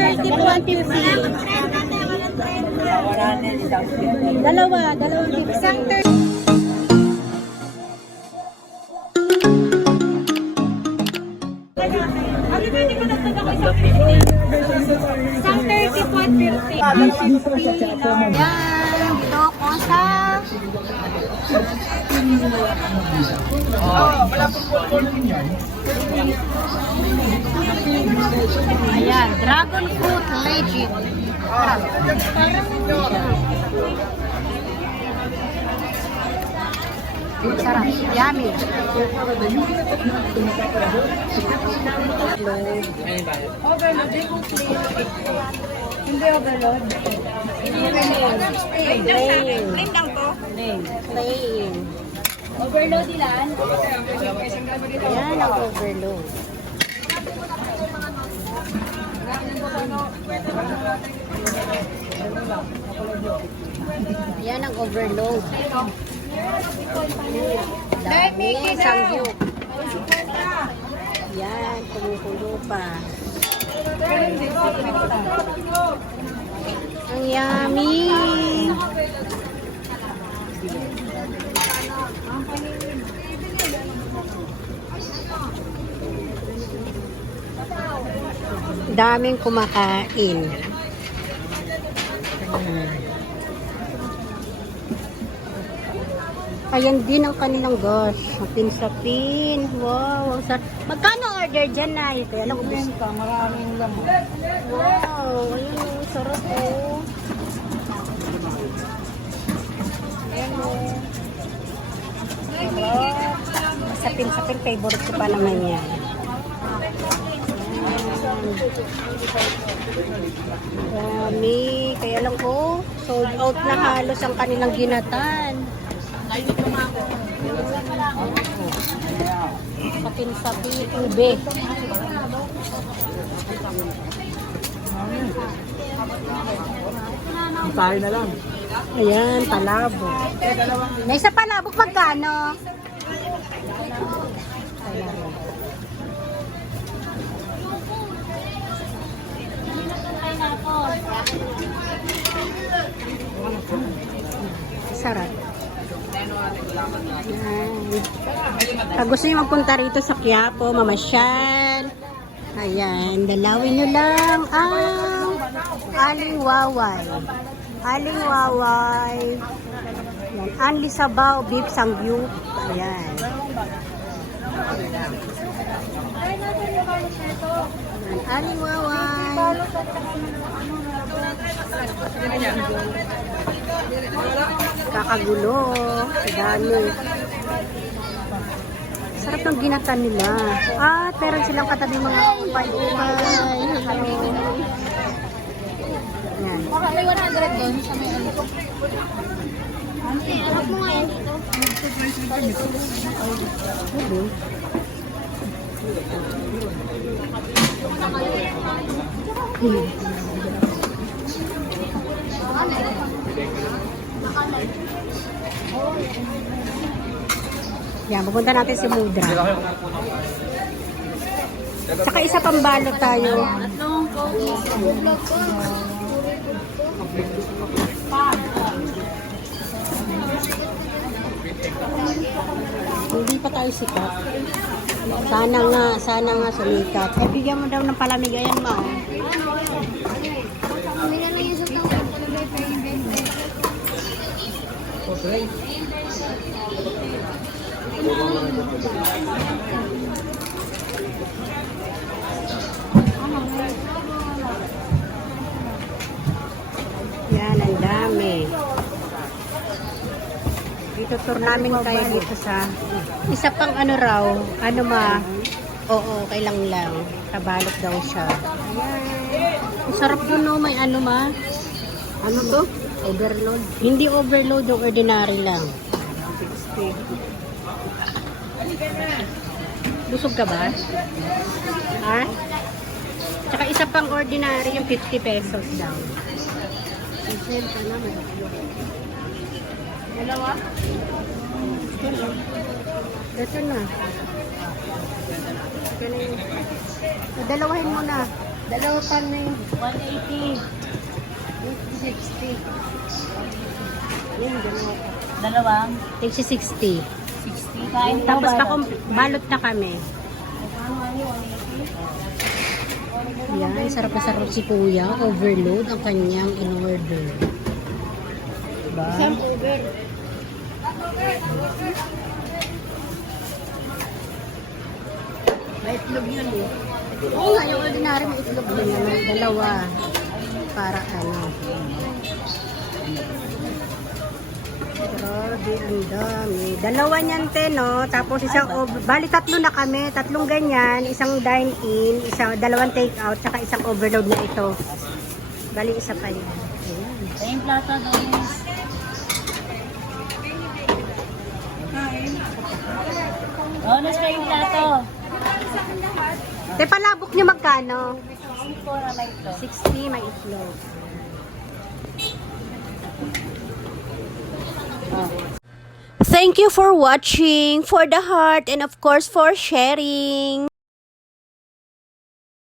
30 po ang 50. Dalawang 50. Isang 30. Isang 30 po at 50. Yan, dito ko sa... Ayan, dragon fruit legend. Sarap, yummy. Overload. Hindi overload. Plain. Plain lang to? Plain. Overload ilan? Ayan ang overload. Ayan ang overload. Dami, sangyup. Yan, kumukulo pa. Ang yummy. Daming kumakain. Ayan din ang kanilang gosh. Sapin-sapin. Wow. Magkano order dyan na? Kaya lang ubus ka. Maraming laman. Wow. Ayun o. Sarap o. Ayan o. Sapin-sapin. Favorite ko pa naman yan. Dami. Kaya lang o. Sold out na halos ang kanilang ginatan. Sapin-sapin, ube. Tayo na lang. Ayan, palabok. May isa palabok magkano? Sarap. Pag gusto nyo magpunta rito sa Quiapo, mamasyal. Ayan, dalawin nyo lang ang Aling Waway. Aling Waway. Ayan, Anli Sabaw, Beef Sangyup. Ayan. Ayan, Aling Waway. Kakagulo. Dami. Sarap ng ginatan nila. At meron silang katabi mga upay-upay. Yan. May 100 doon sa may ano. Harap mo nga yan dito. Yan, pupunta natin si Mudra. Saka isa pang balot tayo. Hindi pa tayo sikat. Sana nga sumikat. Eh, bigyan mo daw ng palamig. Ayan mo. May na lang yung sa tawag. Okay. Yan, ang dami. Dito tour namin kayo dito sa isa pang ano raw, ano ma, oo, kailang lang. Tabalot daw siya. Ayan. Ang sarap dun no, may ano ma. Ano to? Overload. Hindi overload, yung ordinary lang. Busog ka ba? Ha? Tsaka isa pang ordinary, yung 50 pesos daw. Dalawa? Ito na. Dalawahin mo na. Dalawa pa na yun. 180. 60. Yan, dalawa pa. Dalawang? 60. 60. Kain po Tapos ba? balot na kami. Yan, sarap na sarap si Kuya. Overload ang kanyang in-order. Diba? over. May itlog yun eh. Oo nga, yung ordinary may itlog din naman. Dalawa. Para ano. Grabe, ang dami. Dalawa niyan, te, no? Tapos bali tatlo na kami. Tatlong ganyan. Isang dine-in, dalawang take-out, saka isang overload na ito. Bali, isa pa yun. Ayan. Kayong plato doon. Oh, nasa kayong plato. Te, palabok niyo magkano? 64 na lang ito. 60, may itlog. Thank you for watching, for the heart, and of course for sharing.